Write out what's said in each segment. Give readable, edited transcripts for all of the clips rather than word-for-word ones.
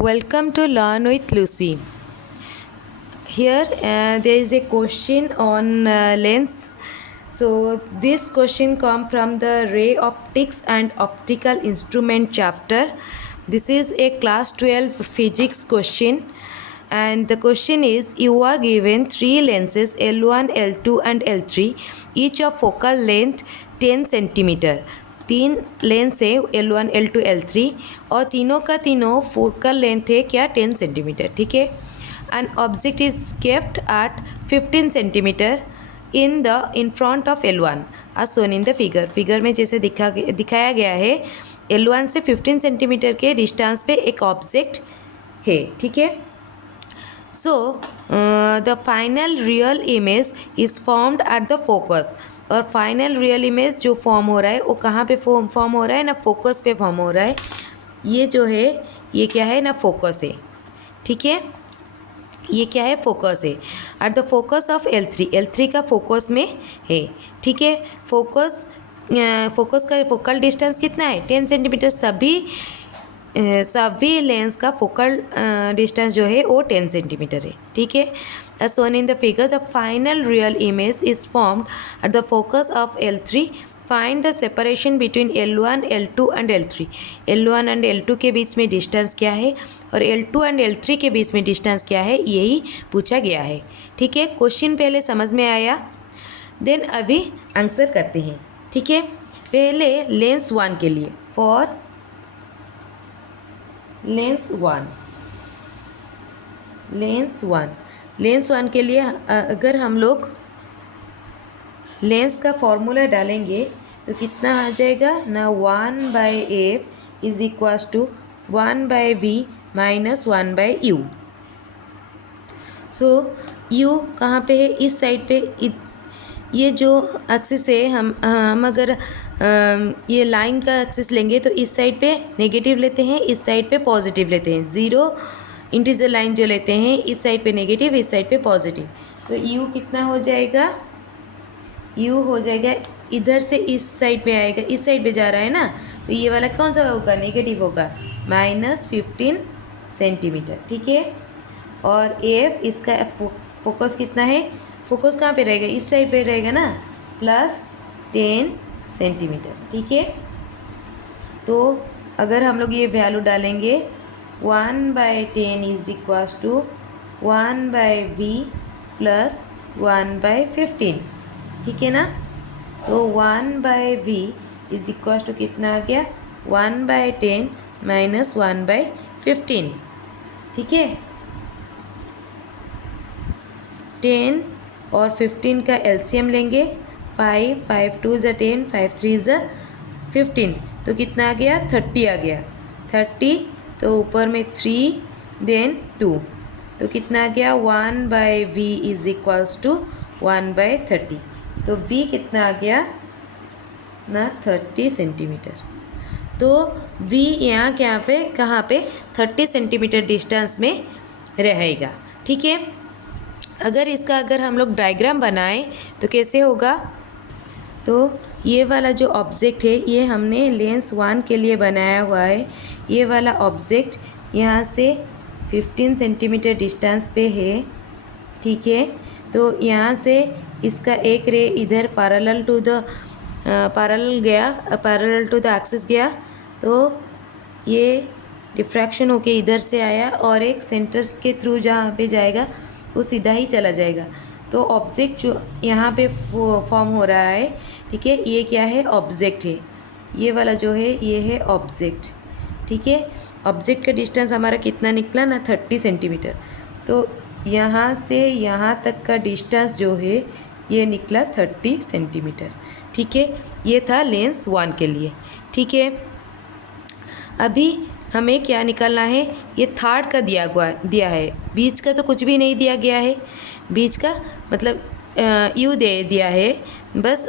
Welcome to Learn with Lucy. Here there is a question on lens. So this question come from the ray optics and optical instrument chapter. This is a class 12 physics question, and the question is you are given three lenses L1, L2 and L3, each of focal length 10 centimeter. तीन lens है L1, L2, L3 और तीनों का तीनों focal length है क्या 10 centimetre. ठीक है. And object is kept at 15 centimetre in front of L1 आज सोन इन द फिगर में जैसे दिखाया गया है L1 से 15 सेंटीमीटर के डिस्टेंस पे एक ऑब्जेक्ट है. ठीक है. So the final real image is formed at the focus. और फाइनल रियल इमेज जो फॉर्म हो रहा है वो कहाँ पे फॉर्म हो रहा है ना, फोकस पे फॉर्म हो रहा है. ये जो है ये क्या है ना, फोकस है. ठीक है. ये क्या है, फोकस है at the focus of L3 का फोकस में है. ठीक है. फोकस का फोकल डिस्टेंस कितना है 10 सेंटीमीटर. सभी लेंस का फोकल डिस्टेंस जो है वो 10 सेंटीमीटर है. ठीक है. As shown in the figure, the final real image is formed at the focus of L3. Find the separation between L1, L2 and L3. L1 and L2 के बीच में distance क्या है और L2 and L3 के बीच में distance क्या है, यही पूछा गया है. ठीक है. क्वेश्चन पहले समझ में आया, देन अभी आंसर करते हैं. ठीक है. पहले लेंस 1 के लिए, फॉर लेंस वन के लिए अगर हम लोग लेंस का फॉर्मूला डालेंगे तो कितना आ जाएगा ना, 1/f is equals to 1/v minus 1/u. So u कहाँ पे है, इस साइड पे. ये जो एक्सिस है हम अगर ये लाइन का एक्सिस लेंगे तो इस साइड पे नेगेटिव लेते हैं, इस साइड पे पॉजिटिव लेते हैं. ज़ीरो इंटीजर लाइन जो लेते हैं इस साइड पे नेगेटिव, इस साइड पे पॉजिटिव. तो u कितना हो जाएगा, u हो जाएगा इधर से इस साइड पे आएगा, इस साइड पे जा रहा है ना, तो ये वाला कौन सा होगा, नेगेटिव होगा, -15 सेंटीमीटर. ठीक है. और f इसका फोकस कितना है, फोकस कहाँ पे रहेगा, इस साइड पे रहेगा ना, +10 सेंटीमीटर. ठीक है. तो अगर हम लोग ये वैल्यू डालेंगे 1/10 is equals to 1/v plus 1/15. ठीक है ना. तो 1/v इज इक्वल्स टू कितना आ गया, 1/10 माइनस 1/15. ठीक है. 10 और 15 का एलसीएम लेंगे, 5 2 ज़ 10, 5 3 ज़ 15. तो कितना आ गया, 30 आ गया. 30 तो ऊपर में 3 देन 2, तो कितना आ गया, 1/v इज इक्वल्स टू 1/30. तो v कितना आ गया ना, 30 सेंटीमीटर. तो v यहाँ क्या पे कहाँ पे 30 सेंटीमीटर डिस्टेंस में रहेगा. ठीक है. अगर हम लोग डायग्राम बनाएं तो कैसे होगा, तो ये वाला जो ऑब्जेक्ट है ये हमने लेंस 1 के लिए बनाया हुआ है. ये वाला ऑब्जेक्ट यहाँ से 15 सेंटीमीटर डिस्टेंस पे है. ठीक है. तो यहाँ से इसका एक रे इधर पैरेलल टू द एक्सिस गया, तो ये डिफ्रैक्शन होके इधर से आया और एक सेंटर के थ्रू जहाँ पे जाएगा वो सीधा ही चला जाएगा. तो ऑब्जेक्ट जो यहाँ पे फॉर्म हो रहा है, ठीक है, ये क्या है, ऑब्जेक्ट है. ये वाला जो है ये है ऑब्जेक्ट. ठीक है. ऑब्जेक्ट का डिस्टेंस हमारा कितना निकला ना, 30 सेंटीमीटर. तो यहाँ से यहाँ तक का डिस्टेंस जो है ये निकला 30 सेंटीमीटर. ठीक है. ये था लेंस 1 के लिए. ठीक है. अभी हमें क्या निकालना है, ये थर्ड का दिया है, बीच का तो कुछ भी नहीं दिया गया है. बीच का मतलब यू दे दिया है बस,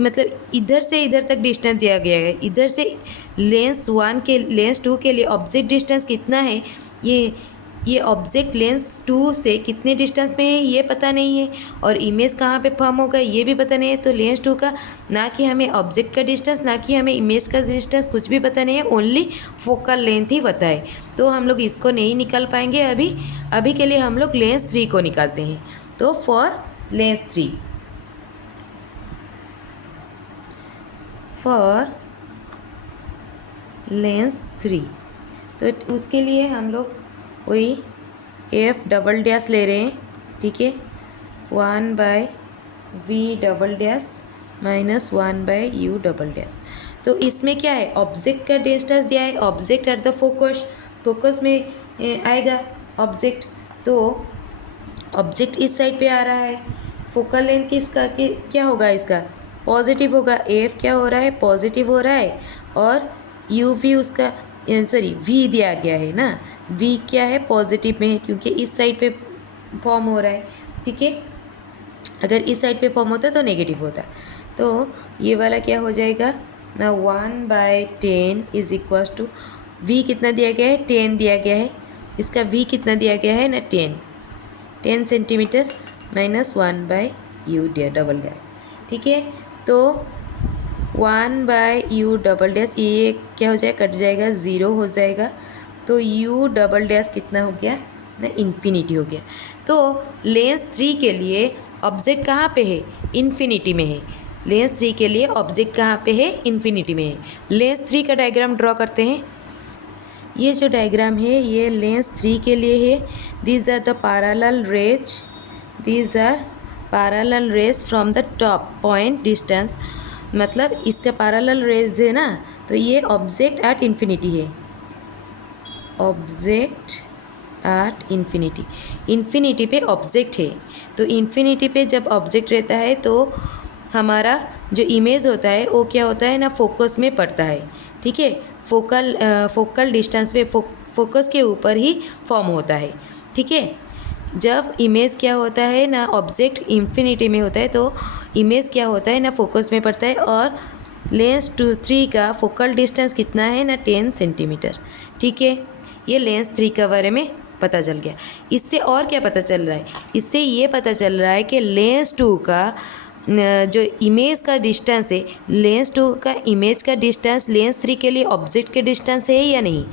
मतलब इधर से इधर तक डिस्टेंस दिया गया है. इधर से लेंस 2 के लिए ऑब्जेक्ट डिस्टेंस कितना है, ये ये ऑब्जेक्ट लेंस 2 से कितने डिस्टेंस में है ये पता नहीं है, और इमेज कहाँ पे फॉर्म होगा ये भी पता नहीं है। तो लेंस 2 का ना कि हमें ऑब्जेक्ट का डिस्टेंस, ना कि हमें इमेज का डिस्टेंस, कुछ भी पता नहीं है, ओनली फोकल लेंथ ही पता है। तो हम लोग इसको नहीं निकाल पाएंगे अभी। अभी के लिए हम लोग लेंस 3 को निकालते हैं। तो फॉर लेंस 3, फॉर लेंस 3, तो उसके लिए हम लोग वही एफ डबल डैश ले रहे हैं, ठीक है, 1/v double dash minus 1/u double dash. तो इसमें क्या है, ऑब्जेक्ट का डिस्टेंस दिया है, object at the focus, focus में आएगा ऑब्जेक्ट। तो ऑब्जेक्ट इस साइड पे आ रहा है, फोकल लेंथ किसका क्या होगा, इसका पॉजिटिव होगा। एफ क्या हो रहा है, पॉजिटिव हो रहा है, और यू वी उसका सॉरी वी दिया गया है ना, वी क्या है, पॉजिटिव में है, क्योंकि इस साइड पे फॉर्म हो रहा है, ठीक है। अगर इस साइड पे फॉर्म होता तो नेगेटिव होता। तो ये वाला क्या हो जाएगा ना, 1/10 इज इक्वल टू, वी कितना दिया गया है, 10 दिया गया है, इसका वी कितना दिया गया है ना, 10 centimetre minus 1/u double dash, ठीक है। तो 1/u डबल डैश, ये क्या हो जाएगा, कट जाएगा, ज़ीरो हो जाएगा। तो u डबल डैश कितना हो गया ना, इन्फिनिटी हो गया। तो लेंस 3 के लिए ऑब्जेक्ट कहाँ पे है, इन्फिनिटी में है। लेंस 3 के लिए ऑब्जेक्ट कहाँ पे है, इन्फिनिटी में है। लेंस 3 का डायग्राम ड्रॉ करते हैं। ये जो डायग्राम है ये लेंस 3 के लिए है। These are the parallel rays, these are parallel rays from the top point distance, मतलब इसका पैरेलल रेज है ना, तो ये ऑब्जेक्ट एट इन्फिनिटी है, ऑब्जेक्ट एट इन्फिनिटी, इन्फिनिटी पे ऑब्जेक्ट है। तो इन्फिनिटी पे जब ऑब्जेक्ट रहता है तो हमारा जो इमेज होता है वो क्या होता है ना, फोकस में पड़ता है, ठीक है। फोकल डिस्टेंस पे फोकस के ऊपर ही फॉर्म होता है, ठीक है। जब इमेज क्या होता है ना, ऑब्जेक्ट इन्फिनिटी में होता है तो इमेज क्या होता है ना, फोकस में पड़ता है। और लेंस 3 का फोकल डिस्टेंस कितना है ना, 10 सेंटीमीटर, ठीक है। ये लेंस 3 के बारे में पता चल गया। इससे और क्या पता चल रहा है, इससे ये पता चल रहा है कि लेंस 2 का जो इमेज का डिस्टेंस है, लेंस 2 का इमेज का डिस्टेंस लेंस 3 के लिए ऑब्जेक्ट के डिस्टेंस है या नहीं।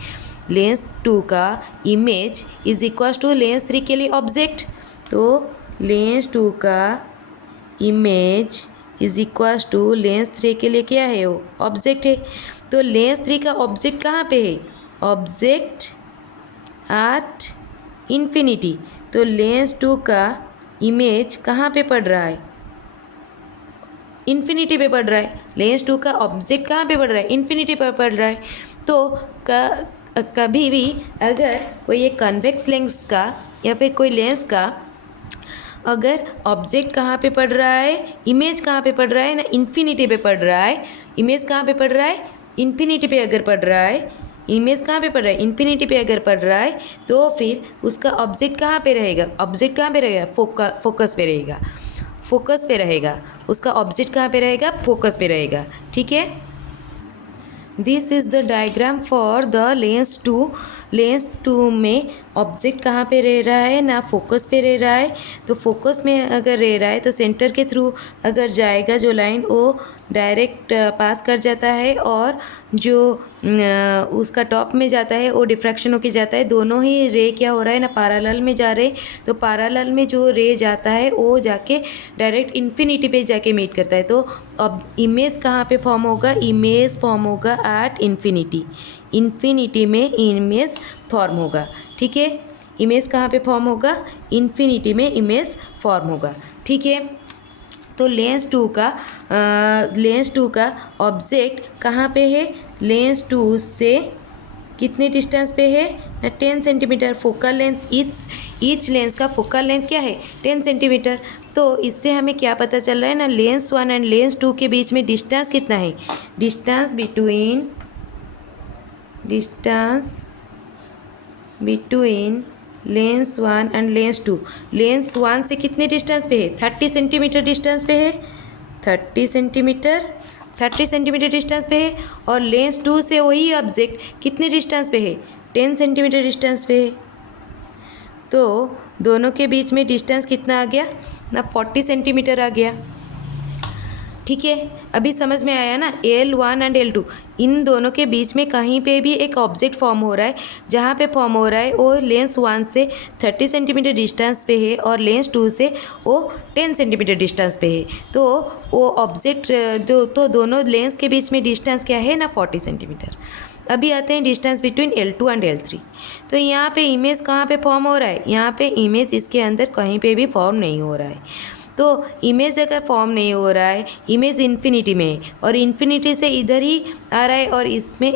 लेंस 2 का image is equal to lens 3 के लिए ऑब्जेक्ट। तो लेंस 2 का image is equal to lens 3 के लिए क्या है, वो ऑब्जेक्ट है। तो लेंस 3 का ऑब्जेक्ट कहाँ पे है, ऑब्जेक्ट एट इन्फिनिटी। तो लेंस 2 का इमेज कहाँ पे पड़ रहा है, इन्फिनिटी पे पड़ रहा है। लेंस 2 का ऑब्जेक्ट कहाँ पे पड़ रहा है, इन्फिनिटी पर पड़ रहा है। तो कभी भी अगर कोई एक कन्वेक्स लेंस का या फिर कोई लेंस का अगर ऑब्जेक्ट कहाँ पे पड़ रहा है, इमेज कहाँ पे पड़ रहा है ना, इन्फिनिटी पे पड़ रहा है, इमेज कहाँ पे पड़ रहा है, इन्फिनिटी पे अगर पड़ रहा है, इमेज कहाँ पे पड़ रहा है, इन्फिनिटी पे अगर पड़ रहा है, तो फिर उसका ऑब्जेक्ट कहाँ पे रहेगा, ऑब्जेक्ट कहाँ पे रहेगा, फोकस पे रहेगा, फोकस पे रहेगा। उसका ऑब्जेक्ट कहाँ पे रहेगा, फोकस पे रहेगा, ठीक है। This is the diagram for the lens 2। Lens 2 में ऑब्जेक्ट कहाँ पे रह रहा है ना, फोकस पे रह रहा है। तो फोकस में अगर रह रहा है तो सेंटर के थ्रू अगर जाएगा जो लाइन, वो डायरेक्ट पास कर जाता है, और जो उसका टॉप में जाता है वो डिफ्रैक्शन होके जाता है। दोनों ही रे क्या हो रहा है ना, पैरेलल में जा रहे। तो पैरेलल में जो रे जाता है वो जाके डायरेक्ट इन्फिनिटी पे जाके मीट करता है। तो अब इमेज कहाँ पे फॉर्म होगा, इमेज फॉर्म होगा एट इन्फिनिटी, इन्फिनिटी में इमेज फॉर्म होगा, ठीक है। इमेज कहाँ पे फॉर्म होगा, इन्फिनिटी में इमेज फॉर्म होगा, ठीक है। तो लेंस 2 का ऑब्जेक्ट कहाँ पे है, लेंस 2 से कितने डिस्टेंस पे है ना, 10 centimetre. Focal length, each lens का फोकल लेंथ क्या है, 10 सेंटीमीटर। तो इससे हमें क्या पता चल रहा है ना, लेंस 1 एंड लेंस 2 के बीच में डिस्टेंस कितना है, distance between lens 1 and lens 2। Lens 1 से कितने डिस्टेंस पे है, 30 सेंटीमीटर डिस्टेंस पे है, 30 सेंटीमीटर डिस्टेंस पे है। और लेंस 2 से वही ऑब्जेक्ट कितने डिस्टेंस पे है, 10 सेंटीमीटर डिस्टेंस पे है। तो दोनों के बीच में डिस्टेंस कितना आ गया ना, 40 सेंटीमीटर आ गया। ठीक है, अभी समझ में आया ना। L1 एंड L2 इन दोनों के बीच में कहीं पे भी एक ऑब्जेक्ट फॉर्म हो रहा है, जहाँ पे फॉर्म हो रहा है वो लेंस 1 से 30 सेंटीमीटर डिस्टेंस पे है और लेंस 2 से वो 10 सेंटीमीटर डिस्टेंस पे है। तो वो ऑब्जेक्ट जो, तो दोनों लेंस के बीच में डिस्टेंस क्या है ना, 40 सेंटीमीटर। अभी आते हैं distance between L2 and L3। तो यहाँ पे इमेज कहाँ पे फॉर्म हो रहा है, यहाँ पे इमेज इसके अंदर कहीं पे भी फॉर्म नहीं हो रहा है। तो इमेज अगर फॉर्म नहीं हो रहा है, इमेज इन्फिनिटी में है और इन्फिनिटी से इधर ही आ रहा है और इसमें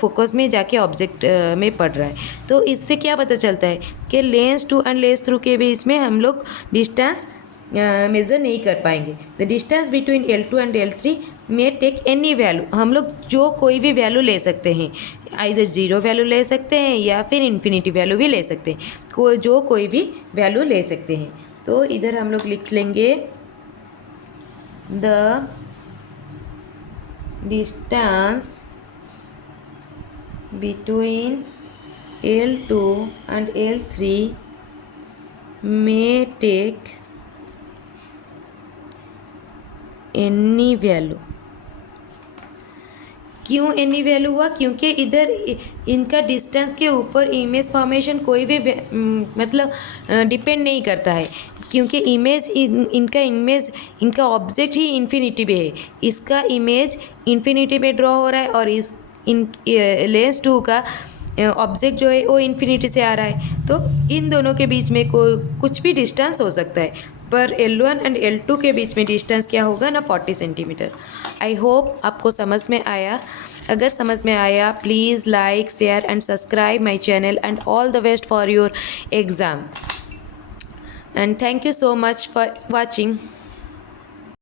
फोकस में जाके ऑब्जेक्ट में पड़ रहा है। तो इससे क्या पता चलता है कि लेंस 2 एंड लेंस 3 के बीच में हम लोग डिस्टेंस मेज़र नहीं कर पाएंगे। The distance between L2 and L3 में टेक एनी वैल्यू, हम लोग जो कोई भी वैल्यू ले सकते हैं, आइदर 0 वैल्यू ले सकते हैं या फिर इन्फिनिटी वैल्यू भी ले सकते हैं, कोई भी वैल्यू ले सकते हैं। तो इधर हम लोग लिख लेंगे the distance between L2 and L3 में टेक एनी वैल्यू। क्यों एनी वैल्यू हुआ, क्योंकि इधर इनका डिस्टेंस के ऊपर इमेज फॉर्मेशन कोई भी मतलब डिपेंड नहीं करता है, क्योंकि इनका ऑब्जेक्ट ही इन्फिनिटी में है। इसका इमेज इन्फिनिटी में ड्रॉ हो रहा है और लेंस 2 का ऑब्जेक्ट जो है वो इन्फिनिटी से आ रहा है। तो इन दोनों के बीच में कुछ भी डिस्टेंस हो सकता है, पर L1 एंड L2 के बीच में डिस्टेंस क्या होगा ना, 40 सेंटीमीटर। आई होप आपको समझ में आया। अगर समझ में आया please like, share and subscribe my channel and all the best for your exam and thank you so much for watching.